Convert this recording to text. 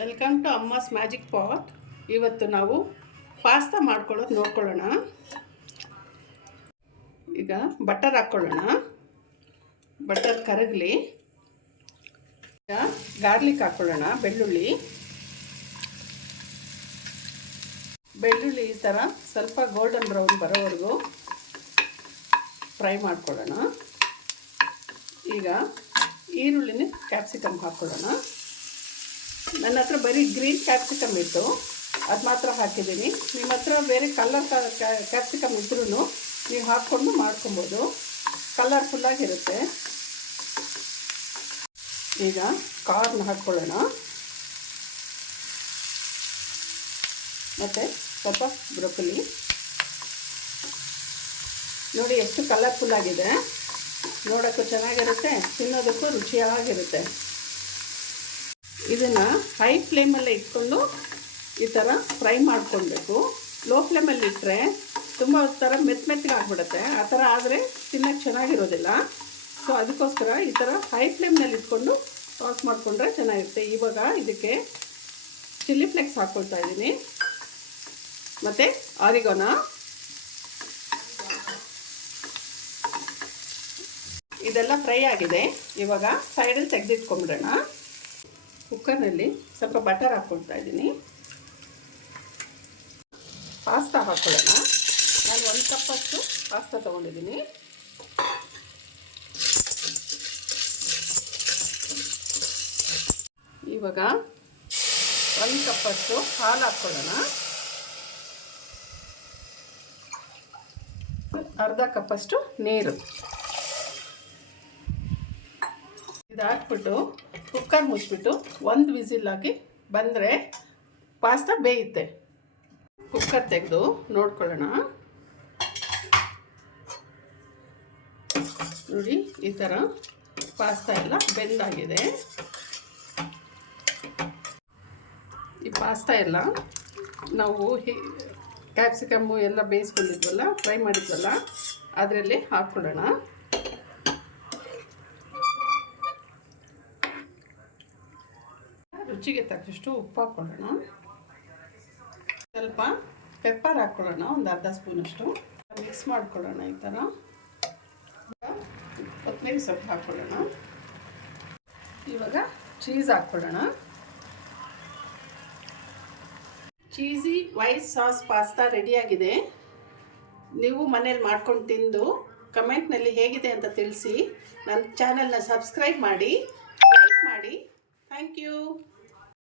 Welcome to Amma's magic pot. ಇವತ್ತು ನಾವು pasta ಮಾಡ್ಕೊಳ್ಳೋದು ನೋಡ್ಕೊಳ್ಳೋಣ. ಈಗ ಬಟರ್ ಹಾಕ್ಕೊಳ್ಳೋಣ. ಬಟರ್ ಕರಗಲಿ. ಈಗ ಗಾರ್ಲಿಕ್ ಹಾಕ್ಕೊಳ್ಳೋಣ. ಬೆಳ್ಳುಳ್ಳಿ ಈ ಥರ ಸ್ವಲ್ಪ ಗೋಲ್ಡನ್ ಬ್ರೌನ್ ಬರೋವರೆಗೂ ಫ್ರೈ ಮಾಡ್ಕೊಳ್ಳೋಣ. ಈಗ ಈರುಳ್ಳಿನ ಕ್ಯಾಪ್ಸಿಕಮ್ ಹಾಕ್ಕೊಳ್ಳೋಣ. ನನ್ನ ಹತ್ರ ಬರೀ ಗ್ರೀನ್ ಕ್ಯಾಪ್ಸಿಕಮ್ ಇತ್ತು, ಅದು ಮಾತ್ರ ಹಾಕಿದ್ದೀನಿ. ನಿಮ್ಮ ಹತ್ರ ಬೇರೆ ಕಲರ್ ಕ್ಯಾಪ್ಸಿಕಮ್ ಇದ್ರೂ ನೀವು ಹಾಕ್ಕೊಂಡು ಮಾಡ್ಕೊಬೋದು, ಕಲರ್ಫುಲ್ಲಾಗಿರುತ್ತೆ. ಈಗ ಕಾರ್ನ್ ಹಾಕ್ಕೊಳ್ಳೋಣ. ಮತ್ತು ಸ್ವಲ್ಪ ಬ್ರೊಕೊಲಿ. ನೋಡಿ ಎಷ್ಟು ಕಲರ್ಫುಲ್ಲಾಗಿದೆ. ನೋಡೋಕ್ಕೂ ಚೆನ್ನಾಗಿರುತ್ತೆ, ತಿನ್ನೋದಕ್ಕೂ ರುಚಿಯಾಗಿರುತ್ತೆ. ಇದನ್ನು ಹೈ ಫ್ಲೇಮಲ್ಲೇ ಇಟ್ಕೊಂಡು ಈ ಥರ ಫ್ರೈ ಮಾಡ್ಕೊಳ್ಬೇಕು. ಲೋ ಫ್ಲೇಮಲ್ಲಿ ಇಟ್ಟರೆ ತುಂಬ ಥರ ಮೆತ್ತಗೆ ಆಗಿಬಿಡುತ್ತೆ. ಆ ಥರ ಆದರೆ ತಿನ್ನೋಕ್ಕೆ ಚೆನ್ನಾಗಿರೋದಿಲ್ಲ. ಸೊ ಅದಕ್ಕೋಸ್ಕರ ಈ ಥರ ಹೈ ಫ್ಲೇಮ್ನಲ್ಲಿ ಇಟ್ಕೊಂಡು ಟಾಸ್ ಮಾಡಿಕೊಂಡ್ರೆ ಚೆನ್ನಾಗಿರುತ್ತೆ. ಇವಾಗ ಇದಕ್ಕೆ ಚಿಲ್ಲಿ ಫ್ಲೇಕ್ಸ್ ಹಾಕ್ಕೊಳ್ತಾ ಇದ್ದೀನಿ, ಮತ್ತು ಆರಿಗಾನೋ. ಇದೆಲ್ಲ ಫ್ರೈ ಆಗಿದೆ. ಇವಾಗ ಸೈಡಲ್ಲಿ ತೆಗೆದಿಟ್ಕೊಂಡ್ಬಿಡೋಣ. ಕುಕ್ಕರ್ನಲ್ಲಿ ಸ್ವಲ್ಪ ಬಟರ್ ಹಾಕ್ಕೊಳ್ತಾ ಇದ್ದೀನಿ. ಪಾಸ್ತಾ ಹಾಕ್ಕೊಳ್ಳೋಣ. ನಾನು 1 ಕಪ್ಪಷ್ಟು ಪಾಸ್ತಾ ತೊಗೊಂಡಿದ್ದೀನಿ. ಇವಾಗ 1 ಕಪ್ಪಷ್ಟು ಹಾಲು ಹಾಕ್ಕೊಳ್ಳೋಣ. ಅರ್ಧ ಕಪ್ಪಷ್ಟು ನೀರು. ಇದು ಹಾಕ್ಬಿಟ್ಟು ಕುಕ್ಕರ್ ಮುಚ್ಚಿಬಿಟ್ಟು 1 ವಿಸಿಲ್ ಹಾಕಿ ಬಂದರೆ ಪಾಸ್ತಾ ಬೇಯುತ್ತೆ. ಕುಕ್ಕರ್ ತೆಗೆದು ನೋಡ್ಕೊಳ್ಳೋಣ. ನೋಡಿ ಈ ಥರ ಪಾಸ್ತಾ ಎಲ್ಲ ಬೆಂದಾಗಿದೆ. ಈ ಪಾಸ್ತಾ ಎಲ್ಲ ನಾವು ಕ್ಯಾಪ್ಸಿಕಮ್ಮು ಎಲ್ಲ ಬೇಯಿಸ್ಕೊಂಡಿದ್ವಲ್ಲ, ಫ್ರೈ ಮಾಡಿದ್ವಲ್ಲ, ಅದರಲ್ಲಿ ಹಾಕ್ಕೊಳ್ಳೋಣ. ರುಚಿಗೆ ತಕ್ಕಷ್ಟು ಉಪ್ಪು ಹಾಕ್ಕೊಳ್ಳೋಣ. ಸ್ವಲ್ಪ ಪೆಪ್ಪರ್ ಹಾಕ್ಕೊಳ್ಳೋಣ, ಒಂದು ಅರ್ಧ ಸ್ಪೂನಷ್ಟು. ಮಿಕ್ಸ್ ಮಾಡ್ಕೊಳ್ಳೋಣ. ಈ ಥರ ಕೊತ್ತಂಬರಿ ಸೊಪ್ಪು ಹಾಕ್ಕೊಳ್ಳೋಣ. ಇವಾಗ ಚೀಸ್ ಹಾಕ್ಕೊಳ್ಳೋಣ. ಚೀಸಿ ವೈಟ್ ಸಾಸ್ ಪಾಸ್ತಾ ರೆಡಿಯಾಗಿದೆ. ನೀವು ಮನೇಲಿ ಮಾಡ್ಕೊಂಡು ತಿಂದು ಕಮೆಂಟ್ನಲ್ಲಿ ಹೇಗಿದೆ ಅಂತ ತಿಳಿಸಿ. ನನ್ನ ಚಾನಲ್ನ ಸಬ್ಸ್ಕ್ರೈಬ್ ಮಾಡಿ, ಲೈಕ್ ಮಾಡಿ. Thank you.